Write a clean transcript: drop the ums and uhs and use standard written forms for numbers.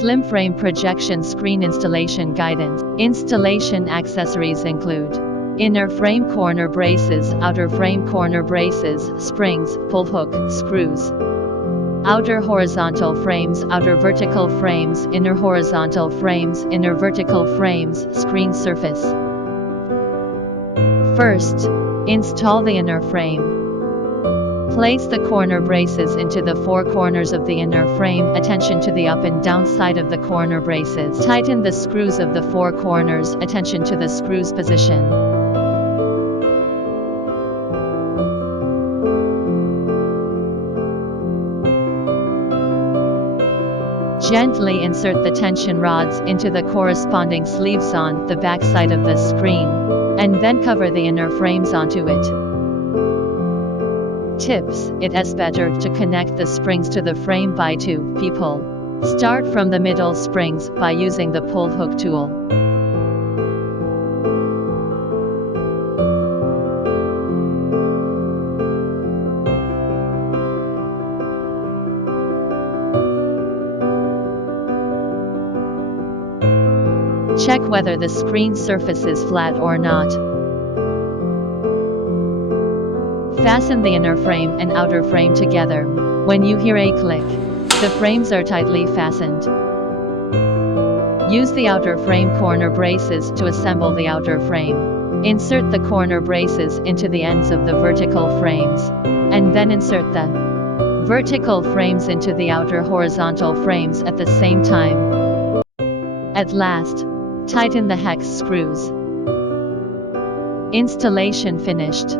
Slim frame projection screen installation guidance. Installation accessories include inner frame corner braces, outer frame corner braces, springs, pull hook, screws. Outer horizontal frames, outer vertical frames, inner horizontal frames, inner vertical frames, screen surface. First, install the inner frame. Place the corner braces into the four corners of the inner frame. Attention to the up and down side of the corner braces. Tighten the screws of the four corners. Attention to the screws position. Gently insert the tension rods into the corresponding sleeves on the back side of the screen, and then cover the inner frames onto it. Tips: it is better to connect the springs to the frame by 2 people. Start from the middle springs by using the pull hook tool. Check whether the screen surface is flat or not. Fasten the inner frame and outer frame together. When you hear a click, the frames are tightly fastened. Use the outer frame corner braces to assemble the outer frame. Insert the corner braces into the ends of the vertical frames, and then insert the vertical frames into the outer horizontal frames at the same time. At last, tighten the hex screws. Installation finished.